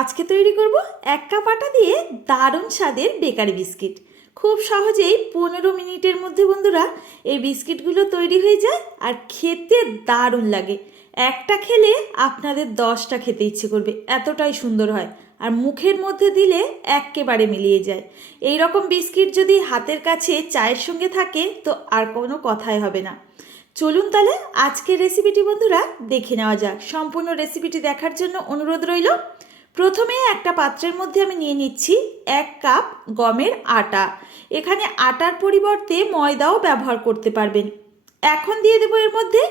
আজকে তৈরি করব এক কাপ আটা দিয়ে দারুণ স্বাদের বেকারি বিস্কিট। খুব সহজেই পনেরো মিনিটের মধ্যে বন্ধুরা এই বিস্কিটগুলো তৈরি হয়ে যায় আর খেতে দারুণ লাগে। একটা খেলে আপনাদের দশটা খেতে ইচ্ছে করবে, এতটাই সুন্দর হয় আর মুখের মধ্যে দিলে এক্কেবারে মিলিয়ে যায়। এই রকম বিস্কিট যদি হাতের কাছে চায়ের সঙ্গে থাকে তো আর কোনো কথাই হবে না। চলুন তাহলে আজকের রেসিপিটি বন্ধুরা দেখে নেওয়া যাক। সম্পূর্ণ রেসিপিটি দেখার জন্য অনুরোধ রইল। প্রথমে একটা পাত্রের মধ্যে আমি নিয়ে নিচ্ছি এক কাপ গমের আটা। এখানে আটার পরিবর্তে ময়দাও ব্যবহার করতে পারবেন। এখন দিয়ে দেবো এর মধ্যে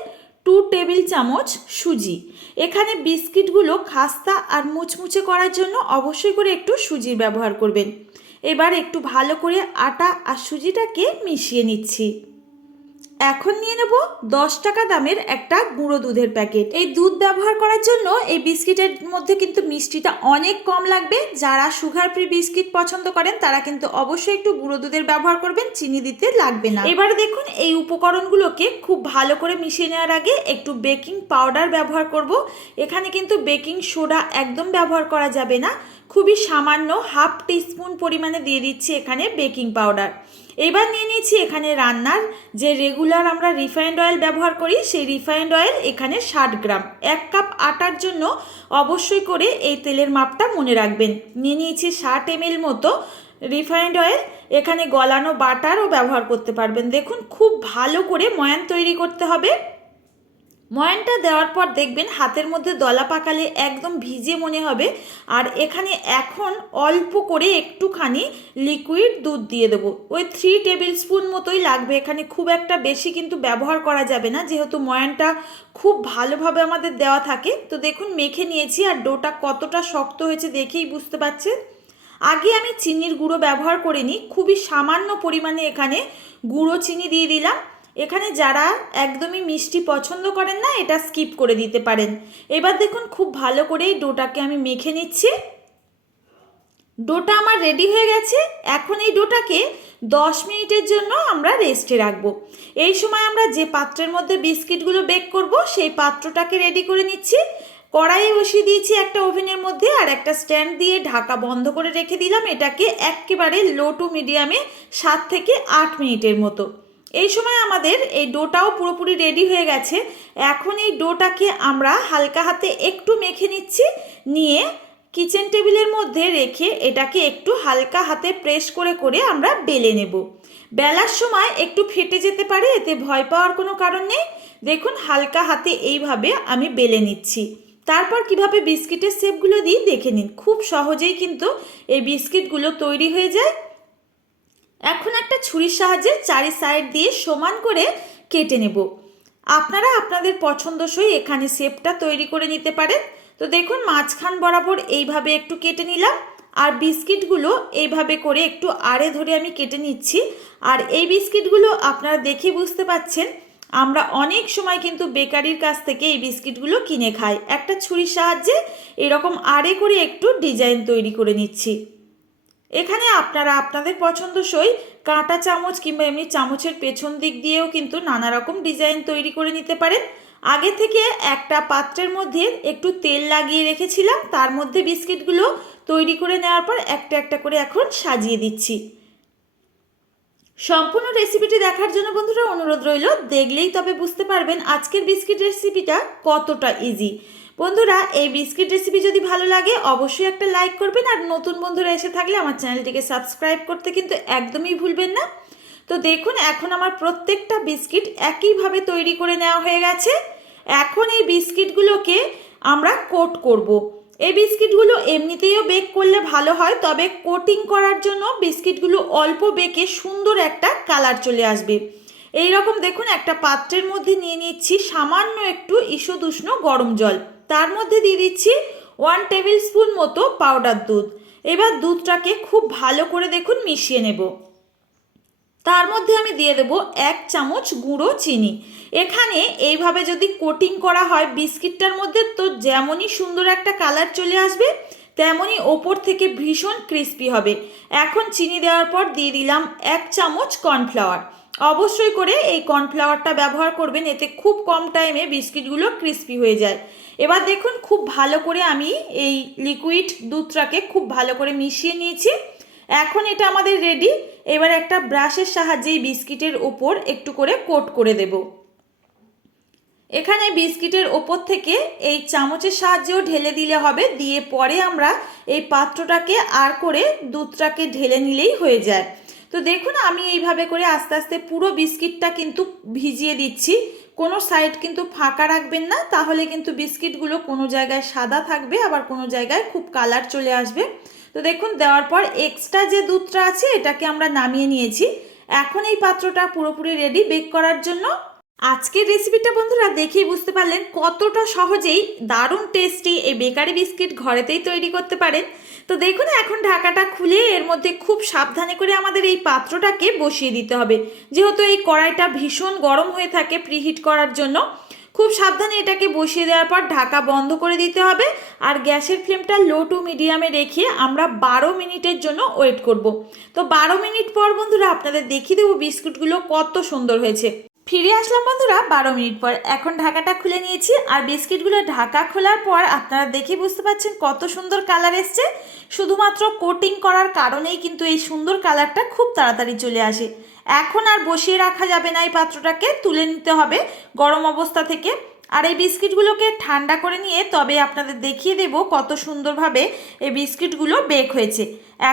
টু টেবিল চামচ সুজি। এখানে বিস্কিটগুলো খাস্তা আর মুচমুচে করার জন্য অবশ্যই করে একটু সুজির ব্যবহার করবেন। এবার একটু ভালো করে আটা আর সুজিটাকে মিশিয়ে নিচ্ছি। এখন নিয়ে নেব দশ টাকা দামের একটা গুঁড়ো দুধের প্যাকেট। এই দুধ ব্যবহার করার জন্য এই বিস্কিটের মধ্যে কিন্তু মিষ্টিটা অনেক কম লাগবে। যারা সুগার ফ্রি বিস্কিট পছন্দ করেন, তারা কিন্তু অবশ্যই একটু গুঁড়ো দুধের ব্যবহার করবেন, চিনি দিতে লাগবে না। এবারে দেখুন, এই উপকরণগুলোকে খুব ভালো করে মিশিয়ে নেওয়ার আগে একটু বেকিং পাউডার ব্যবহার করব। এখানে কিন্তু বেকিং সোডা একদম ব্যবহার করা যাবে না। খুবই সামান্য হাফ টিস্পুন পরিমাণে দিয়ে দিচ্ছি এখানে বেকিং পাউডার। এবার নিয়ে নিয়েছি এখানে রান্নার যে রেগুলার আমরা রিফাইন্ড অয়েল ব্যবহার করি, সেই রিফাইন্ড অয়েল এখানে ষাট গ্রাম। এক কাপ আটার জন্য অবশ্যই করে এই তেলের মাপটা মনে রাখবেন। নিয়ে নিয়েছি ষাট এমএল মতো রিফাইন্ড অয়েল এখানে গলানো বাটারও ব্যবহার করতে পারবেন। দেখুন, খুব ভালো করে ময়ান তৈরি করতে হবে। ময়ানটা দেওয়ার পর দেখবেন হাতের মধ্যে দলা পাকালে একদম ভিজে মনে হবে। আর এখানে এখন অল্প করে একটুখানি লিকুইড দুধ দিয়ে দেবো। ওই থ্রি টেবিল স্পুন মতোই লাগবে এখানে। খুব একটা বেশি কিন্তু ব্যবহার করা যাবে না। যেহেতু ময়ানটা খুব ভালোভাবে আমাদের দেওয়া থাকে। তো দেখুন মেখে নিয়েছি আর ডোটা কতটা শক্ত হয়েছে দেখেই বুঝতে পারছেন আগে আমি চিনির গুঁড়ো ব্যবহার করিনি। খুবই সামান্য পরিমাণে এখানে গুঁড়ো চিনি দিয়ে দিলাম। এখানে যারা একদমই মিষ্টি পছন্দ করেন না, এটা স্কিপ করে দিতে পারেন। এবার দেখুন খুব ভালো করে এই ডোটাকে আমি মেখে নিচ্ছি। ডোটা আমার রেডি হয়ে গেছে। এখন এই ডোটাকে দশ মিনিটের জন্য আমরা রেস্টে রাখব। এই সময় আমরা যে পাত্রের মধ্যে বিস্কিটগুলো বেক করব, সেই পাত্রটাকে রেডি করে নিচ্ছি। কড়াইয়ে বসিয়ে দিয়েছি একটা ওভেনের মধ্যে আর একটা স্ট্যান্ড দিয়ে ঢাকা বন্ধ করে রেখে দিলাম। এটাকে একেবারে লো টু মিডিয়ামে সাত থেকে আট মিনিটের মতো। এই সময় আমাদের এই ডোটাও পুরোপুরি রেডি হয়ে গেছে। এখন এই ডোটাকে আমরা হালকা হাতে একটু মেখে নিচ্ছি, নিয়ে কিচেন টেবিলের মধ্যে রেখে এটাকে একটু হালকা হাতে প্রেস করে করে আমরা বেলে নেব। বেলার সময় একটু ফেটে যেতে পারে, এতে ভয় পাওয়ার কোনো কারণ নেই। দেখুন, হালকা হাতে এইভাবে আমি বেলে নিচ্ছি। তারপর কীভাবে বিস্কিটের শেপগুলো দিই, দেখে নিন। খুব সহজেই কিন্তু এই বিস্কিটগুলো তৈরি হয়ে যায়। এখন একটা ছুরির সাহায্যে চারি সাইড দিয়ে সমান করে কেটে নেব। আপনারা আপনাদের পছন্দসই এখানে শেপটা তৈরি করে নিতে পারেন। তো দেখুন, মাঝখান বরাবর এইভাবে একটু কেটে নিলাম আর বিস্কিটগুলো এইভাবে করে একটু আড়ে ধরে আমি কেটে নিচ্ছি। আর এই বিস্কিটগুলো আপনারা দেখে বুঝতে পাচ্ছেন, আমরা অনেক সময় কিন্তু বেকারির কাছ থেকে এই বিস্কিটগুলো কিনে খাই। একটা ছুরির সাহায্যে এরকম আড়ে করে একটু ডিজাইন তৈরি করে নিচ্ছি। এখানে আপনারা আপনাদের পছন্দসই কাঁটা চামচ কিংবা এমনি চামচের পেছন দিক দিয়েও কিন্তু নানা রকম ডিজাইন তৈরি করে নিতে পারেন। আগে থেকে একটা পাত্রের মধ্যে একটু তেল লাগিয়ে রেখেছিলাম, তার মধ্যে বিস্কিটগুলো তৈরি করে নেওয়ার পর একটা একটা করে এখন সাজিয়ে দিচ্ছি। সম্পূর্ণ রেসিপিটি দেখার জন্য বন্ধুরা অনুরোধ রইল, দেখলেই তবে বুঝতে পারবেন আজকের বিস্কিট রেসিপিটা কতটা ইজি বন্ধুরা, এই বিস্কিট রেসিপি যদি ভালো লাগে, অবশ্যই একটা লাইক করবেন আর নতুন বন্ধুরা এসে থাকলে আমার চ্যানেলটিকে সাবস্ক্রাইব করতে কিন্তু একদমই ভুলবেন না। তো দেখুন, এখন আমার প্রত্যেকটা বিস্কিট একইভাবে তৈরি করে নেওয়া হয়ে গেছে। এখন এই বিস্কিটগুলোকে আমরা কোট করব। এই বিস্কিটগুলো এমনিতেও বেক করলে ভালো হয়, তবে কোটিং করার জন্য বিস্কিটগুলো অল্প বেকে সুন্দর একটা কালার চলে আসবে। এই রকম দেখুন, একটা পাত্রের মধ্যে নিয়ে নিচ্ছি সামান্য একটু ঈষদুষ্ণ গরম জল। তার মধ্যে দিয়ে দিচ্ছি ওয়ান টেবিল স্পুন মতো পাউডার দুধ। এবার দুধটাকে খুব ভালো করে দেখুন মিশিয়ে নেব। তার মধ্যে আমি দিয়ে দেবো এক চামচ গুঁড়ো চিনি। এখানে এইভাবে যদি কোটিং করা হয় বিস্কিটটার মধ্যে, তো যেমনই সুন্দর একটা কালার চলে আসবে, তেমনই ওপর থেকে ভীষণ ক্রিস্পি হবে। এখন চিনি দেওয়ার পর দিয়ে দিলাম এক চামচ কর্নফ্লাওয়ার অবশ্যই করে এই কর্নফ্লাওয়ারটা ব্যবহার করবেন, এতে খুব কম টাইমে বিস্কিটগুলো ক্রিস্পি হয়ে যায়। এবার দেখুন, খুব ভালো করে আমি এই লিকুইড দুধটাকে খুব ভালো করে মিশিয়ে নিয়েছি। এখন এটা আমাদের রেডি। এবার একটা ব্রাশের সাহায্যে বিস্কিটের ওপর একটু করে কোট করে দেবো। এখানে বিস্কিটের ওপর থেকে এই চামচের সাহায্যেও ঢেলে দিলে হবে, দিয়ে পরে আমরা এই পাত্রটাকে আর করে দুধটাকে ঢেলে নিলেই হয়ে যায়। তো দেখুন, আমি এইভাবে করে আস্তে আস্তে পুরো বিস্কিটটা কিন্তু ভিজিয়ে দিচ্ছি। কোনো সাইড কিন্তু ফাঁকা রাখবেন না, তাহলে কিন্তু বিস্কিটগুলো কোনো জায়গায় সাদা থাকবে, আবার কোনো জায়গায় খুব কালার চলে আসবে। তো দেখুন, দেওয়ার পর এক্সট্রা যে দুধটা আছে, এটাকে আমরা নামিয়ে নিয়েছি। এখন এই পাত্রটা পুরোপুরি রেডি বেক করার জন্য। আজকের রেসিপিটা বন্ধুরা দেখেই বুঝতে পারলেন কতটা সহজেই দারুণ টেস্টি এই বেকারি বিস্কিট ঘরেতেই তৈরি করতে পারেন। তো দেখুন, এখন ঢাকাটা খুলে এর মধ্যে খুব সাবধানে করে আমাদের এই পাত্রটাকে বসিয়ে দিতে হবে। যেহেতু এই কড়াইটা ভীষণ গরম হয়ে থাকে প্রিহিট করার জন্য, খুব সাবধানে এটাকে বসিয়ে দেওয়ার পর ঢাকা বন্ধ করে দিতে হবে। আর গ্যাসের ফ্লেমটা লো টু মিডিয়ামে রেখে আমরা বারো মিনিটের জন্য ওয়েট করব। তো বারো মিনিট পর বন্ধুরা আপনাদের দেখিয়ে দেবো বিস্কুটগুলো কত সুন্দর হয়েছে। ফিরে আসলাম বন্ধুরা বারো মিনিট পর। এখন ঢাকাটা খুলে নিয়েছি আর বিস্কিটগুলো ঢাকা খোলার পর আপনারা দেখে বুঝতে পারছেন কত সুন্দর কালার এসছে। শুধুমাত্র কোটিং করার কারণেই কিন্তু এই সুন্দর কালারটা খুব তাড়াতাড়ি চলে আসে। এখন আর বসিয়ে রাখা যাবে না এই পাত্রটাকে, তুলে নিতে হবে। গরম অবস্থা থেকে আর এই বিস্কিটগুলোকে ঠান্ডা করে নিয়ে তবে আপনাদের দেখিয়ে দেব কত সুন্দরভাবে এই বিস্কিটগুলো বেক হয়েছে।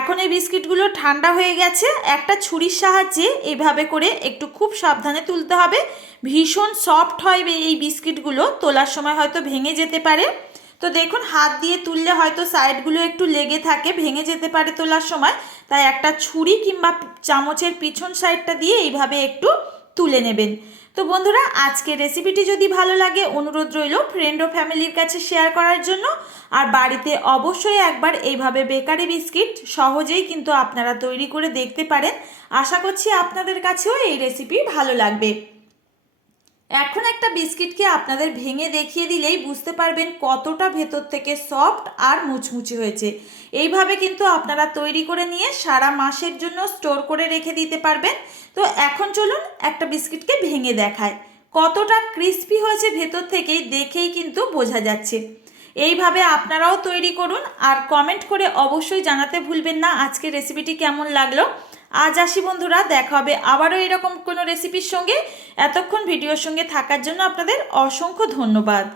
এখন এই বিস্কিটগুলো ঠান্ডা হয়ে গেছে। একটা ছুরির সাহায্যে এইভাবে করে একটু খুব সাবধানে তুলতে হবে। ভীষণ সফট হয় এই বিস্কিটগুলো। তোলার সময় হয়তো ভেঙে যেতে পারে। তো দেখুন, হাত দিয়ে তুললে হয়তো সাইডগুলো একটু লেগে থাকে, ভেঙে যেতে পারে তোলার সময়। তাই একটা ছুরি কিংবা চামচের পিছন সাইডটা দিয়ে এইভাবে একটু তুলে নেবেন। তো বন্ধুরা আজকে রেসিপিটি যদি ভালো লাগে, অনুরোধ রইল ফ্রেন্ড ও ফ্যামিলির কাছে শেয়ার করার জন্য। আর বাড়িতে অবশ্যই একবার এইভাবে বেকারি বিস্কিট সহজেই কিন্তু আপনারা তৈরি করে দেখতে পারেন। আশা করছি আপনাদের কাছেও এই রেসিপি ভালো লাগবে। এখন একটা বিস্কিটকে আপনাদের ভেঙে দেখিয়ে দিলেই বুঝতে পারবেন কতটা ভেতর থেকে সফট আর মুচমুচে হয়েছে। এইভাবে কিন্তু আপনারা তৈরি করে নিয়ে সারা মাসের জন্য স্টোর করে রেখে দিতে পারবেন। তো এখন চলুন একটা বিস্কিটকে ভেঙে দেখায় কতটা ক্রিস্পি হয়েছে ভেতর থেকেই দেখেই কিন্তু বোঝা যাচ্ছে। এইভাবে আপনারাও তৈরি করুন আর কমেন্ট করে অবশ্যই জানাতে ভুলবেন না। আজকের রেসিপিটি কেমন লাগল? আজ আসি বন্ধুরা, দেখা হবে আবারও এরকম কোনো রেসিপির সঙ্গে। এতক্ষণ ভিডিওর সঙ্গে থাকার জন্য আপনাদের অসংখ্য ধন্যবাদ।